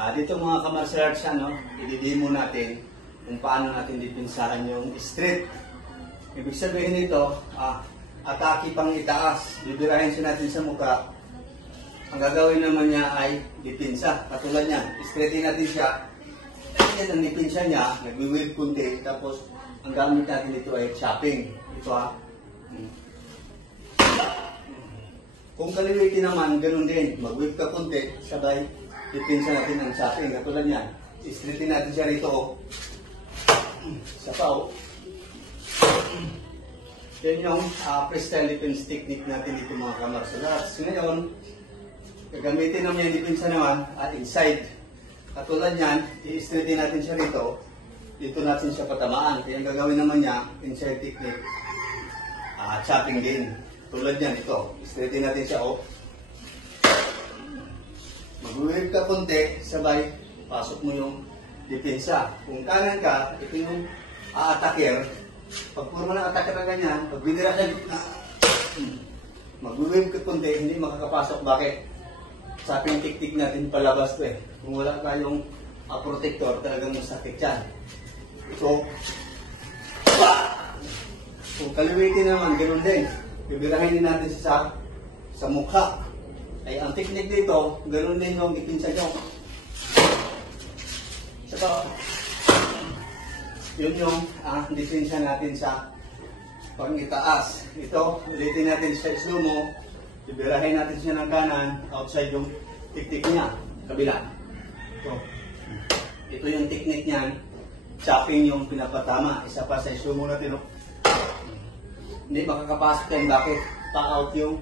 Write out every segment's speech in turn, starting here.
Dito mga ka-martial arts, i-demo natin kung paano natin dipinsahan yung street. Ibig sabihin nito, atake pang itaas. Bibirahin siya natin sa mukha. Ang gagawin naman niya ay dipinsa. Katulad niyan, straightin natin siya. Yan ang dipinsa niya, nag-wave kunti. Tapos, ang gamit natin dito ay chopping. Ito Kung kaliwitin naman, ganun din. Mag-wave ka kunti, sabay dipinsa natin ang chopping. Katulad niyan, straightin natin siya rito. Sa pao. Yan yung freestyle defense technique natin dito mga ka-martial arts. Ngayon, gagamitin naman yung depensa naman inside. Katulad yan, i-straightin natin siya rito. Dito natin siya patamaan. Kaya ang gagawin naman niya, inside technique, chopping din. Tulad yan, ito. I-straightin natin siya, Mag-wave ka konti, sabay, pasok mo yung depensa. Kung kanan ka, ito yung attacker. Pag puro na attacker na ganyan, pag binira ka na, mag-wave ka konti, hindi makakapasok. Bakit? Chopping technique natin palabas to Kung wala tayong protector, talagang masakit yan. So, kung kaliwitin naman, ganoon din. Bibirahin din natin sa mukha. Ay, ang technique dito, ganoon din yung ipinsa nyo. Saka, yun yung diferensya natin sa pangitaas. Ito, ulitin natin sa slow-mo. Bibirahin natin siya ng kanan, outside yung technique niya, kabila. Ito yung technique niyan, chopping yung pinapatama. Isa pa sa slow-mo natin, Hindi makakapasok yan, bakit? Pa-out yung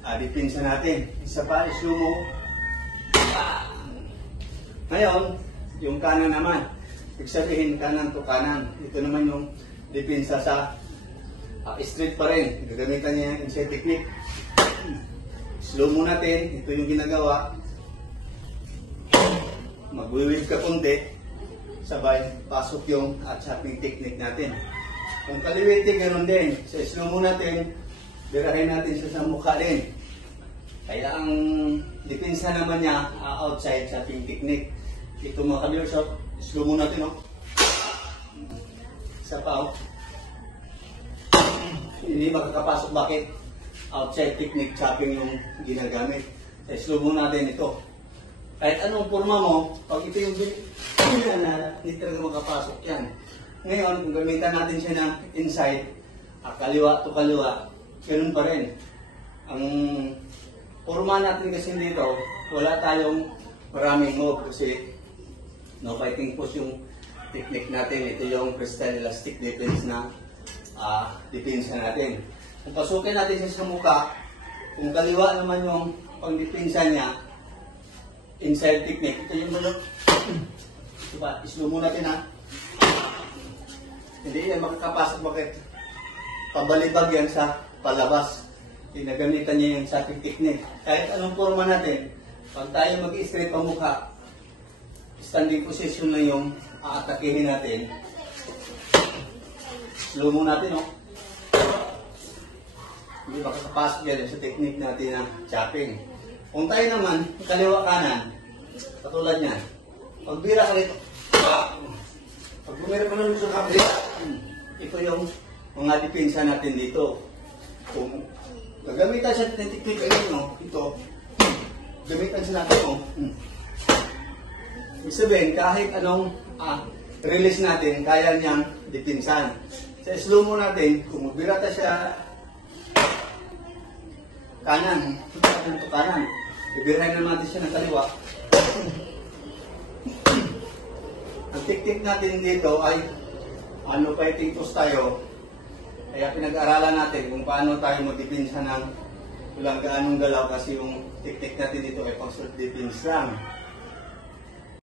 depensa natin. Isa pa, slow-mo. Ngayon, yung kanan naman. Ibig sabihin, kanan to kanan. Ito naman yung depensa sa straight pa rin. Gagamitan niya yung inside technique. Slow mo natin. Ito yung ginagawa. Mag-wave ka konti. Sabay, pasok yung chopping technique natin. Kung kaliwitin, ganun din. Sa slow mo natin, birahin natin siya sa mukha din. Kaya ang depensa naman niya, outside chopping technique. Ito mga ka-viewers, slow mo natin, Isa pa, Hindi makakapasok. Bakit? Outside technique chopping yung ginagamit. Sa slow mo natin ito. Kahit anong forma mo, pag ito yung hindi talaga makapasok yan. Ngayon, kung gamitan natin siya ng inside, kaliwa to kaliwa, ganun pa rin. Ang forma natin kasi dito, wala tayong maraming move kasi no fighting push yung technique natin. Ito yung freestyle elastic defense na depensa natin. Kung pasukin natin siya sa mukha, kung kaliwa naman yung pang-depensa niya, inside technique, ito yung diba, slow mo natin Hindi yan makakapasok. Bakit? Pabalibag yan sa palabas. Ginagamitan niya yung chopping technique. Kahit anong forma natin, pag tayo mag-straight pa mukha, standing position na yung aatakihin natin. Slow mo natin, Hindi makakapasok yan sa technique natin ng chopping. Kung tayo naman, kaliwa kanan, katulad niyan, pagbira ka rito, pag bumira ka naman sa kabila, ito yung mga depensa natin dito. Kung gagamitan siya ng technique ito, gamitan siya natin, Ibig sabihin, kahit anong release natin, kaya niyang depensahan. Sa slow mo natin, kung magbirata siya kanan, bibirahin naman natin siya ng kaliwa. Ang technique natin dito ay fighting push tayo. Kaya pinag-aralan natin kung paano tayo magdepensa ng walang gaanong galaw kasi yung technique natin dito ay pang self-defense lang.